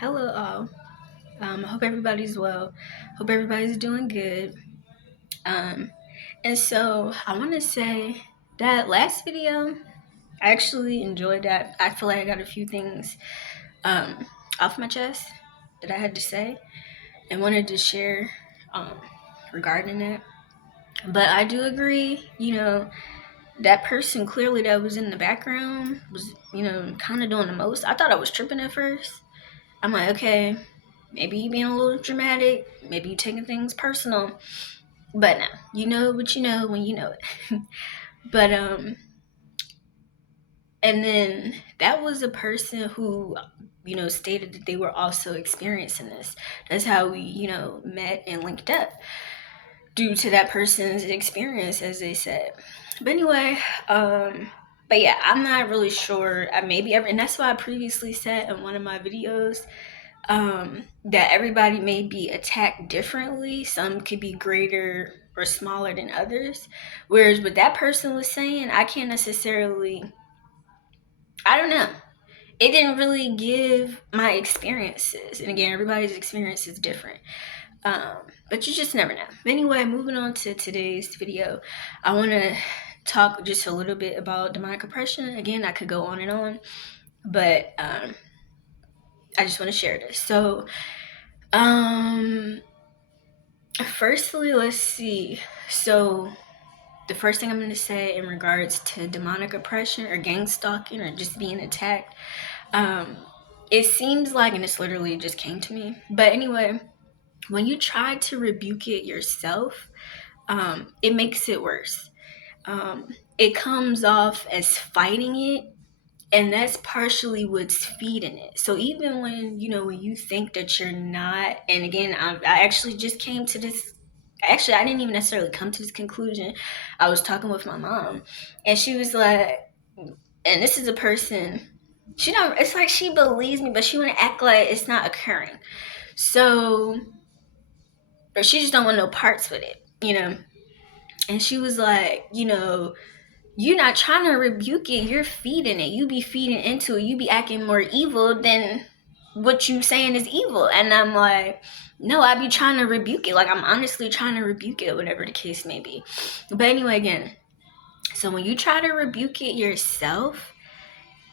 Hello, all. I hope everybody's well. Hope everybody's doing good. Um, and so I want to say that last video, I actually enjoyed that. I feel like I got a few things um, off my chest that I had to say and wanted to share um, regarding that. But I do agree, that person clearly that was in the background was, kind of doing the most. I thought I was tripping at first. I'm like, okay, maybe you being a little dramatic, maybe you taking things personal, but no, you know what you know when you know it. But and then that was a person who, stated that they were also experiencing this. That's how we, met and linked up due to that person's experience, as they said. But anyway, but yeah, I'm not really sure. Maybe ever, and that's why I previously said in one of my videos that everybody may be attacked differently. Some could be greater or smaller than others. Whereas what that person was saying, I can't necessarily, I don't know. It didn't really give my experiences. And again, everybody's experience is different. But you just never know. Anyway, moving on to today's video, I want to talk just a little bit about demonic oppression. Again, I could go on and on, but I just want to share this. So, firstly, let's see. So, the first thing I'm going to say in regards to demonic oppression or gang stalking or just being attacked, it seems like, and this literally just came to me, but anyway, when you try to rebuke it yourself, it makes it worse. It comes off as fighting it, and that's partially what's feeding it. So even when you think that you're not, and again, I actually just came to this. Actually, I didn't even necessarily come to this conclusion. I was talking with my mom, and she was like, and this is a person, she don't, it's like she believes me, but she want to act like it's not occurring. So, or she just don't want no parts with it. And she was like, you're not trying to rebuke it, you're feeding it. You be feeding into it. You be acting more evil than what you saying is evil. And I'm like, no, I be trying to rebuke it. Like, I'm honestly trying to rebuke it, whatever the case may be. But anyway, again, so when you try to rebuke it yourself,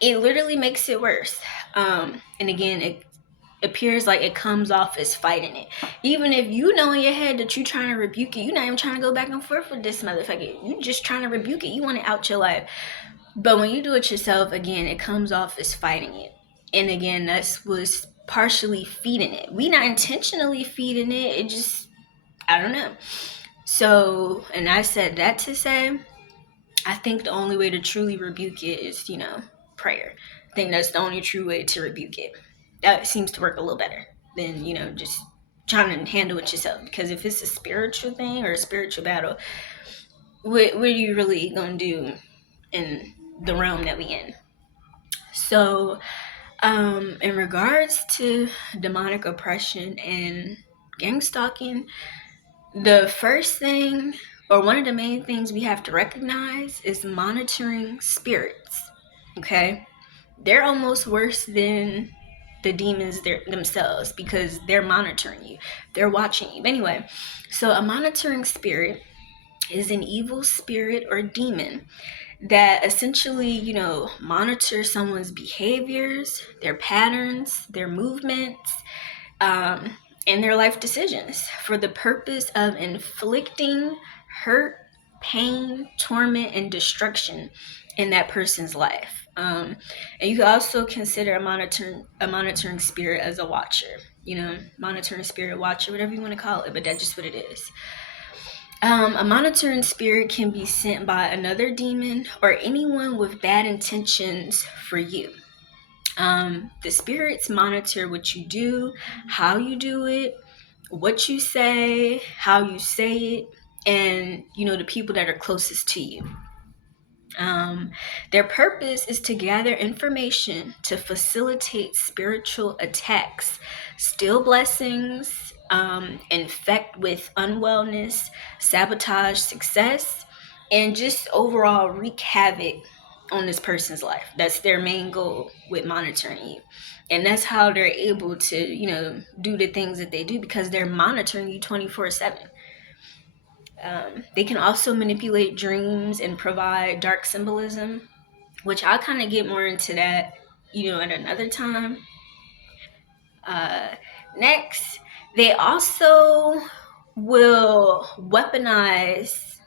it literally makes it worse. And again, it appears like it comes off as fighting it. Even if you know in your head that you're trying to rebuke it, you're not even trying to go back and forth with this motherfucker. You just trying to rebuke it. You want it out your life. But when you do it yourself, again, it comes off as fighting it. And again, that's what's partially feeding it. We not intentionally feeding it. It just, I don't know. So, and I said that to say, I think the only way to truly rebuke it is, prayer. I think that's the only true way to rebuke it. That seems to work a little better than, just trying to handle it yourself. Because if it's a spiritual thing or a spiritual battle, what are you really going to do in the realm that we in? So, in regards to demonic oppression and gang stalking, the first thing, or one of the main things we have to recognize, is monitoring spirits. Okay? They're almost worse than the demons themselves because they're monitoring you. They're watching you. Anyway, so a monitoring spirit is an evil spirit or demon that essentially, monitor someone's behaviors, their patterns, their movements, and their life decisions for the purpose of inflicting hurt, pain, torment, and destruction in that person's life. And you can also consider a monitoring spirit as a watcher. Monitoring spirit, watcher, whatever you want to call it, but that's just what it is. A monitoring spirit can be sent by another demon or anyone with bad intentions for you. The spirits monitor what you do, how you do it, what you say, how you say it, and the people that are closest to you. Their purpose is to gather information to facilitate spiritual attacks, steal blessings, infect with unwellness, sabotage success, and just overall wreak havoc on this person's life. That's their main goal with monitoring you. And that's how they're able to, do the things that they do, because they're monitoring you 24/7. They can also manipulate dreams and provide dark symbolism, which I'll kind of get more into that, at another time. Next, they also will weaponize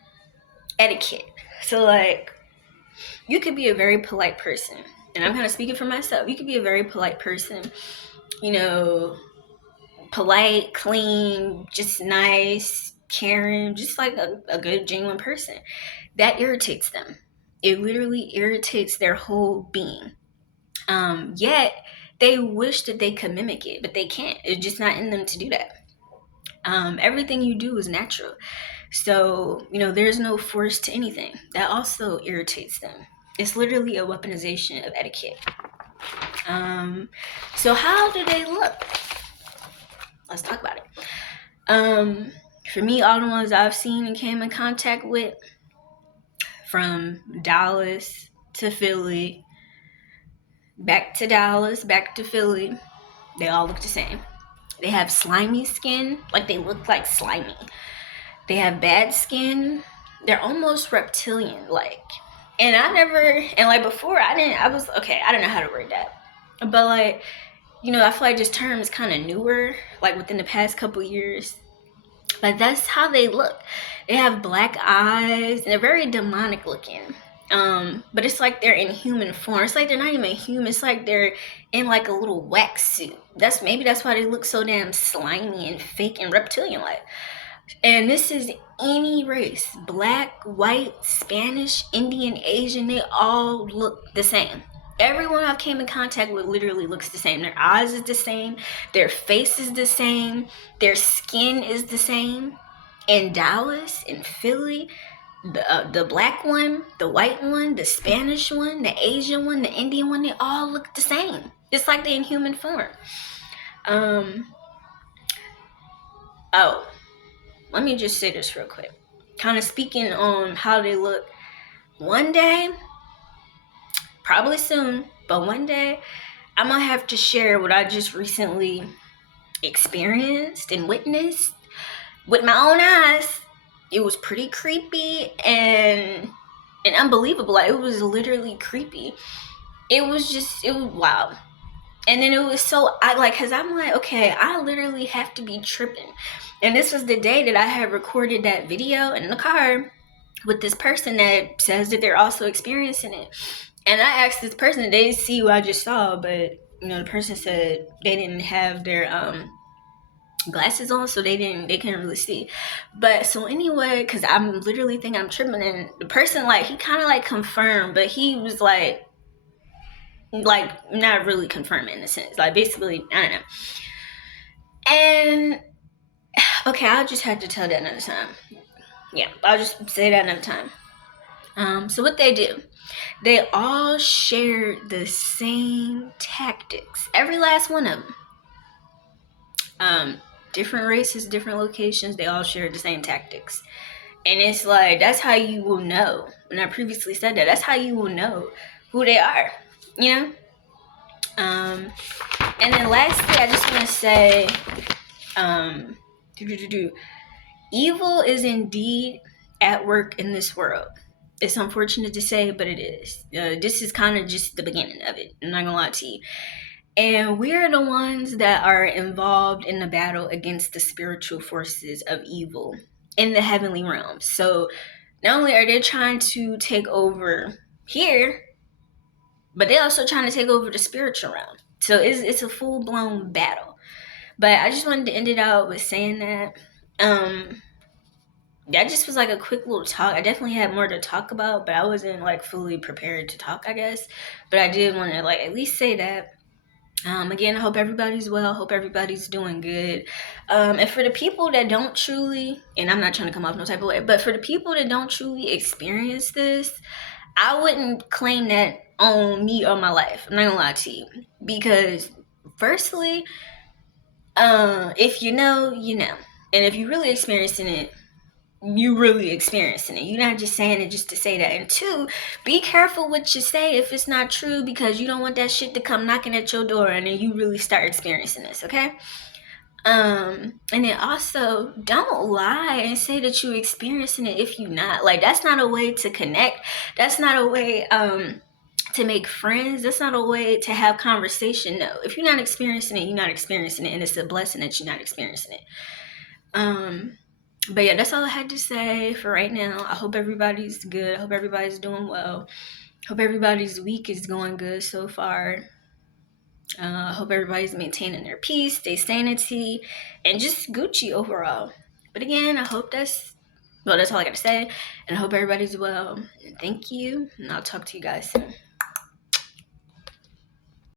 etiquette. So, like, you could be a very polite person, and I'm kind of speaking for myself. You could be a very polite person, polite, clean, just nice, caring, just like a good, genuine person. That irritates them. It literally irritates their whole being. Yet they wish that they could mimic it, but they can't. It's just not in them to do that. Everything you do is natural. So, there's no force to anything. That also irritates them. It's literally a weaponization of etiquette. So how do they look? Let's talk about it. For me, all the ones I've seen and came in contact with, from Dallas to Philly, back to Dallas, back to Philly, they all look the same. They have slimy skin, like they look like slimy. They have bad skin. They're almost reptilian-like. And before, I didn't know how to word that. But I feel like this term is kind of newer, like within the past couple years. But that's how they look. They have black eyes, and they're very demonic looking. But it's like they're in human form. It's like they're not even human. It's like they're in like a little wax suit. That's why they look so damn slimy and fake and reptilian-like. And this is any race. Black, white, Spanish, Indian, Asian, they all look the same. Everyone I've came in contact with literally looks the same. Their eyes is the same. Their face is the same. Their skin is the same. In Dallas, in Philly, the black one, the white one, the Spanish one, the Asian one, the Indian one, they all look the same. It's like they're in human form. Let me just say this real quick. Kind of speaking on how they look. One day, probably soon, but one day, I'm going to have to share what I just recently experienced and witnessed with my own eyes. It was pretty creepy and unbelievable. Like, it was literally creepy. It was wild. And then it was because I'm like, okay, I literally have to be tripping. And this was the day that I had recorded that video in the car with this person that says that they're also experiencing it. And I asked this person, they didn't see what I just saw, but the person said they didn't have their glasses on, so they couldn't really see. But so anyway, because I'm literally thinking I'm tripping, and the person he kind of confirmed, but he was like not really confirming in a sense, basically, I don't know. And okay, I'll just have to tell that another time. Yeah, I'll just say that another time. So what they do, they all shared the same tactics, every last one of them. Different races, different locations, they all shared the same tactics. And it's that's how you will know. When I previously said that's how you will know who they are, And then lastly, I just want to say, evil is indeed at work in this world. It's unfortunate to say, but it is. This is kind of just the beginning of it. I'm not gonna lie to you. And we're the ones that are involved in the battle against the spiritual forces of evil in the heavenly realms. So not only are they trying to take over here, but they're also trying to take over the spiritual realm. So it's a full-blown battle. But I just wanted to end it out with saying that. That just was a quick little talk. I definitely had more to talk about, but I wasn't fully prepared to talk, I guess. But I did want to at least say that. Again, I hope everybody's well. Hope everybody's doing good. And for the people that don't truly, and I'm not trying to come off no type of way, but for the people that don't truly experience this, I wouldn't claim that on me or my life. I'm not gonna lie to you. Because firstly, if you know, you know. And if you're really experiencing it, you really experiencing it. You're not just saying it just to say that. And two, be careful what you say if it's not true, because you don't want that shit to come knocking at your door and then you really start experiencing this, okay? And then also, don't lie and say that you're experiencing it if you're not. Like, that's not a way to connect. That's not a way to make friends. That's not a way to have conversation. No, if you're not experiencing it, you're not experiencing it, and it's a blessing that you're not experiencing it. But yeah, that's all I had to say for right now. I hope everybody's good. I hope everybody's doing well. Hope everybody's week is going good so far. I hope everybody's maintaining their peace, their sanity, and just Gucci overall. But again, I hope that's all I got to say. And I hope everybody's well. And thank you. And I'll talk to you guys soon.